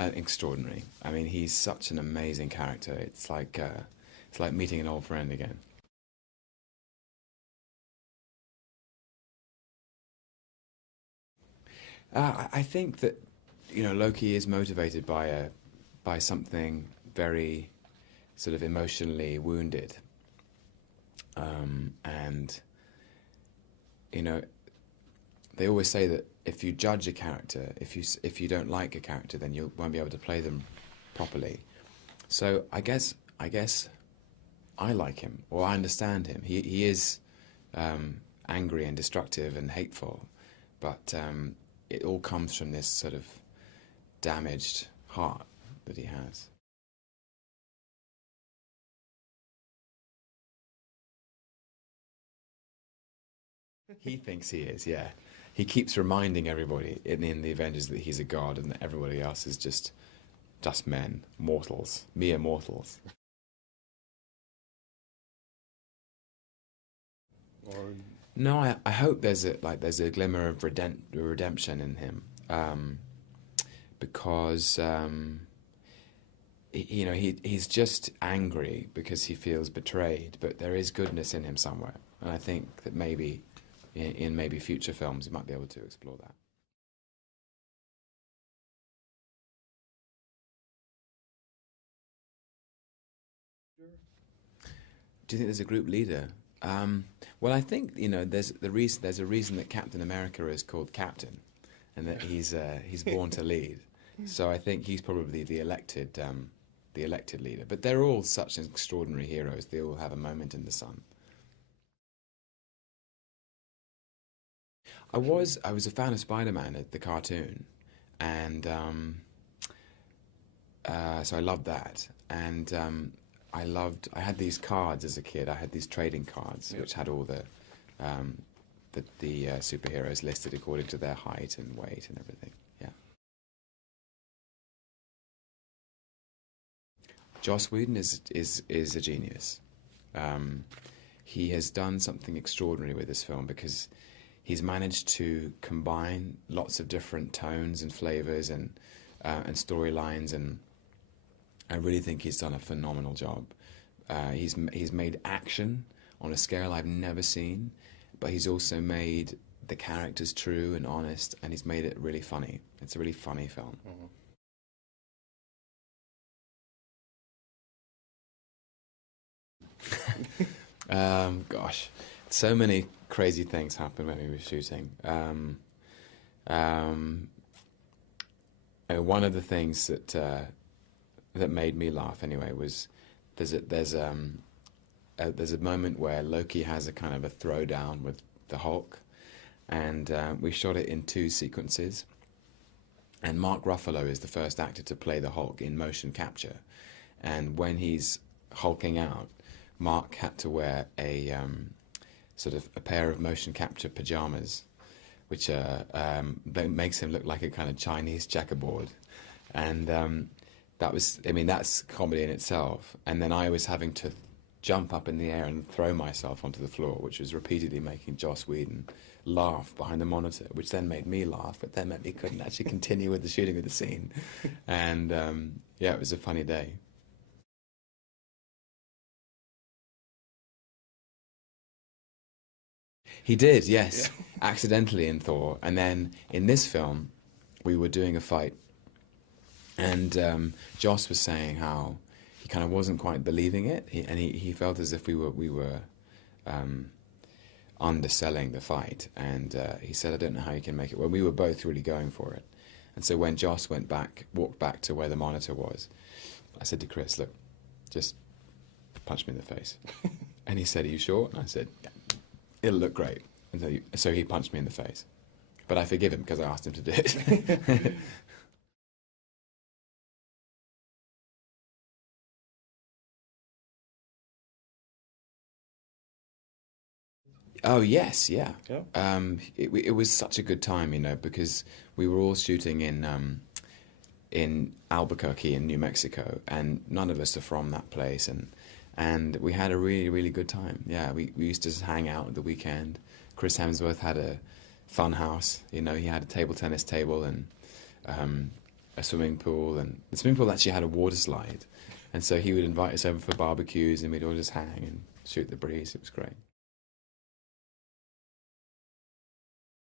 Extraordinary. I mean, he's such an amazing character. It's like meeting an old friend again. I think that Loki is motivated by something very sort of emotionally wounded, and you know they always say that if you judge a character, if you don't like a character, then you won't be able to play them properly. So I guess I like him, or I understand him. He is angry and destructive and hateful, but it all comes from this sort of damaged heart that he has. He thinks he is, yeah. He keeps reminding everybody in the Avengers that he's a god and that everybody else is just men, mortals, mere mortals. Or No, I hope there's a glimmer of redemption in him, because he's just angry because he feels betrayed, but there is goodness in him somewhere, and I think that maybe in maybe future films you might be able to explore that. Do you think there's a group leader? Well, I think there's a reason that Captain America is called Captain, and that he's born to lead. So I think he's probably the elected leader. But they're all such extraordinary heroes. They all have a moment in the sun. I was a fan of Spider-Man, the cartoon, and so I loved that. And I had these cards as a kid. I had these trading cards yeah. which had all the superheroes listed according to their height and weight and everything. Yeah. Joss Whedon is a genius. Um, he has done something extraordinary with this film because he's managed to combine lots of different tones and flavors and storylines, and I really think he's done a phenomenal job. He's made action on a scale I've never seen, but he's also made the characters true and honest, and he's made it really funny. It's a really funny film. Mhm. Gosh, so many crazy things happen when we were shooting. Um, One of the things that made me laugh anyway was there's a moment where Loki has a kind of a throwdown with the Hulk, and we shot it in two sequences. And Mark Ruffalo is the first actor to play the Hulk in motion capture, and when he's hulking out, Mark had to wear a sort of a pair of motion capture pajamas, which that makes him look like a kind of Chinese checkerboard, and I mean, that's comedy in itself. And then I was having to jump up in the air and throw myself onto the floor, which was repeatedly making Joss Whedon laugh behind the monitor, which then made me laugh, but then meant we couldn't actually continue with the shooting of the scene. And yeah, it was a funny day. He did, Yeah. yes, accidentally in Thor. And then in this film, we were doing a fight, and Joss was saying how he kind of wasn't quite believing it, he felt as if we were um, underselling the fight, and he said, "I don't know how you can make it." Well, we were both really going for it, and so when Joss walked back to where the monitor was, I said to Chris, "Look, just punch me in the face," and he said, "Are you sure?" And I said, "Yeah, it'll look great." And so he punched me in the face, but I forgive him because I asked him to do it. Oh yes, yeah. Yeah. It was such a good time, because we were all shooting in Albuquerque in New Mexico, and none of us are from that place, and we had a really really good time. Yeah, we used to just hang out at the weekend. Chris Hemsworth had a fun house. He had a table tennis table and um, a swimming pool, and the swimming pool actually had a water slide, and so he would invite us over for barbecues, and we'd all just hang and shoot the breeze. It was great.